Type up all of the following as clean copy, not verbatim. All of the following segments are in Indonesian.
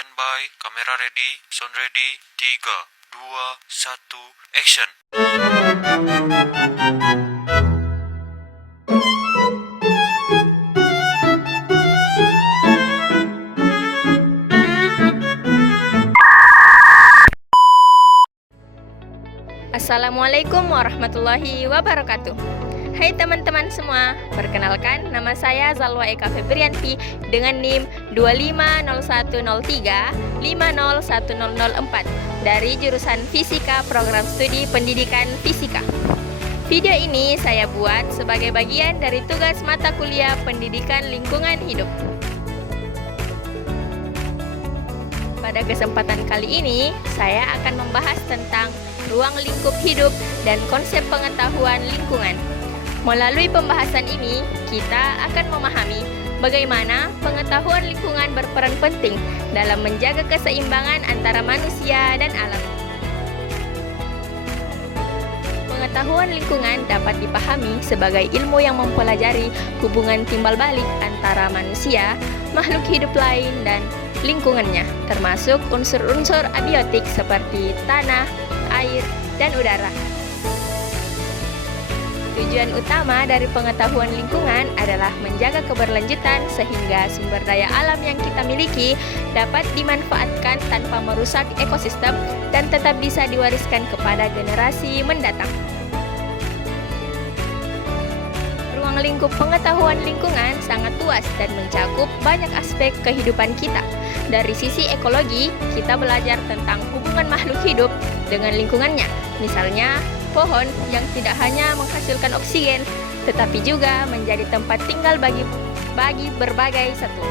Standby, kamera ready, sound ready, 3, 2, 1, action. Assalamualaikum warahmatullahi wabarakatuh. Hai teman-teman semua, perkenalkan nama saya Zalwa Eka Febrianti dengan NIM 250103501004 dari jurusan Fisika Program Studi Pendidikan Fisika. Video ini saya buat sebagai bagian dari tugas mata kuliah Pendidikan Lingkungan Hidup. Pada kesempatan kali ini, saya akan membahas tentang ruang lingkup hidup dan konsep pengetahuan lingkungan. Melalui pembahasan ini, kita akan memahami bagaimana pengetahuan lingkungan berperan penting dalam menjaga keseimbangan antara manusia dan alam. Pengetahuan lingkungan dapat dipahami sebagai ilmu yang mempelajari hubungan timbal balik antara manusia, makhluk hidup lain, dan lingkungannya, termasuk unsur-unsur abiotik seperti tanah, air, dan udara. Tujuan utama dari pengetahuan lingkungan adalah menjaga keberlanjutan sehingga sumber daya alam yang kita miliki dapat dimanfaatkan tanpa merusak ekosistem dan tetap bisa diwariskan kepada generasi mendatang. Ruang lingkup pengetahuan lingkungan sangat luas dan mencakup banyak aspek kehidupan kita. Dari sisi ekologi, kita belajar tentang hubungan makhluk hidup dengan lingkungannya. Misalnya, pohon yang tidak hanya menghasilkan oksigen, tetapi juga menjadi tempat tinggal bagi berbagai satwa.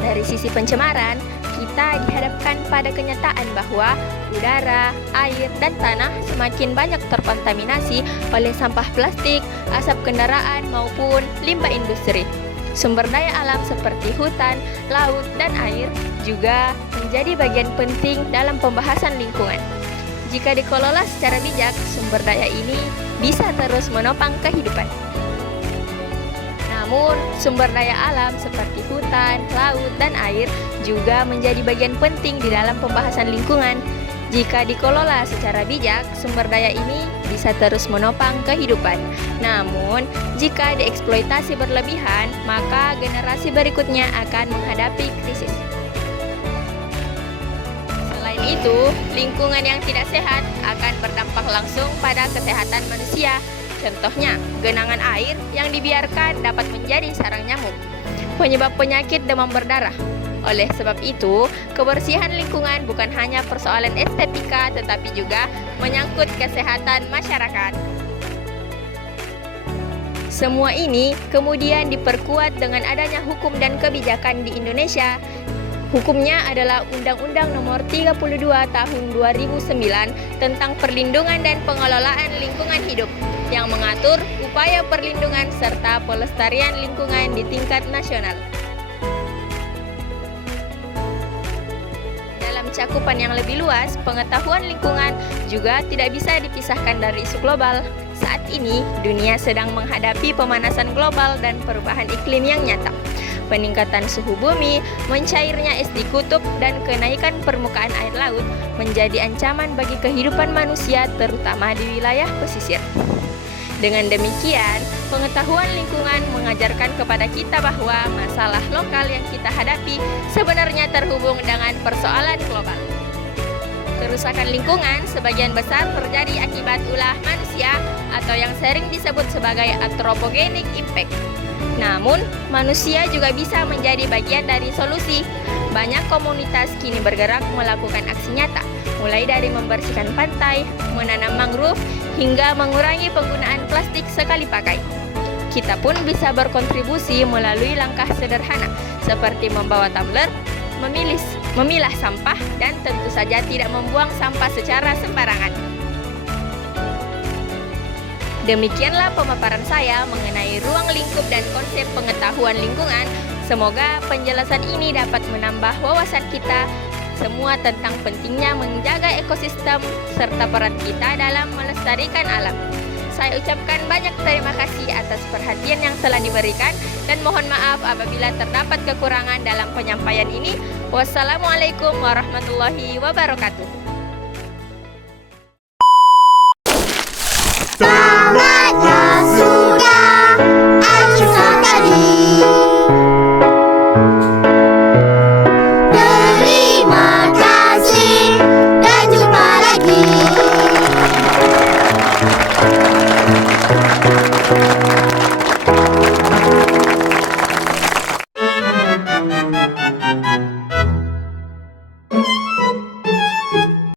Dari sisi pencemaran, kita dihadapkan pada kenyataan bahwa udara, air, dan tanah semakin banyak terkontaminasi oleh sampah plastik, asap kendaraan, maupun limbah industri. Sumber daya alam seperti hutan, laut, dan air juga menjadi bagian penting dalam pembahasan lingkungan. Jika dikelola secara bijak, sumber daya ini bisa terus menopang kehidupan. Namun, sumber daya alam seperti hutan, laut, dan air juga menjadi bagian penting di dalam pembahasan lingkungan. Jika dikelola secara bijak, sumber daya ini bisa terus menopang kehidupan. Namun, jika dieksploitasi berlebihan, maka generasi berikutnya akan menghadapi krisis. Selain itu, lingkungan yang tidak sehat akan berdampak langsung pada kesehatan manusia. Contohnya, genangan air yang dibiarkan dapat menjadi sarang nyamuk, penyebab penyakit demam berdarah. Oleh sebab itu, kebersihan lingkungan bukan hanya persoalan estetika, tetapi juga menyangkut kesehatan masyarakat. Semua ini kemudian diperkuat dengan adanya hukum dan kebijakan di Indonesia. Hukumnya adalah Undang-Undang Nomor 32 Tahun 2009 tentang Perlindungan dan Pengelolaan Lingkungan Hidup yang mengatur upaya perlindungan serta pelestarian lingkungan di tingkat nasional. Dalam cakupan yang lebih luas, pengetahuan lingkungan juga tidak bisa dipisahkan dari isu global. Saat ini, dunia sedang menghadapi pemanasan global dan perubahan iklim yang nyata. Peningkatan suhu bumi, mencairnya es di kutub, dan kenaikan permukaan air laut menjadi ancaman bagi kehidupan manusia, terutama di wilayah pesisir. Dengan demikian, pengetahuan lingkungan mengajarkan kepada kita bahwa masalah lokal yang kita hadapi sebenarnya terhubung dengan persoalan global. Kerusakan lingkungan sebagian besar terjadi akibat ulah manusia atau yang sering disebut sebagai anthropogenic impact. Namun, manusia juga bisa menjadi bagian dari solusi. Banyak komunitas kini bergerak melakukan aksi nyata, mulai dari membersihkan pantai, menanam mangrove, hingga mengurangi penggunaan plastik sekali pakai. Kita pun bisa berkontribusi melalui langkah sederhana, seperti membawa tumbler, memilah sampah, dan tentu saja tidak membuang sampah secara sembarangan. Demikianlah pemaparan saya mengenai ruang lingkup dan konsep pengetahuan lingkungan. Semoga penjelasan ini dapat menambah wawasan kita semua tentang pentingnya menjaga ekosistem serta peran kita dalam melestarikan alam. Saya ucapkan banyak terima kasih atas perhatian yang telah diberikan dan mohon maaf apabila terdapat kekurangan dalam penyampaian ini. Wassalamualaikum warahmatullahi wabarakatuh.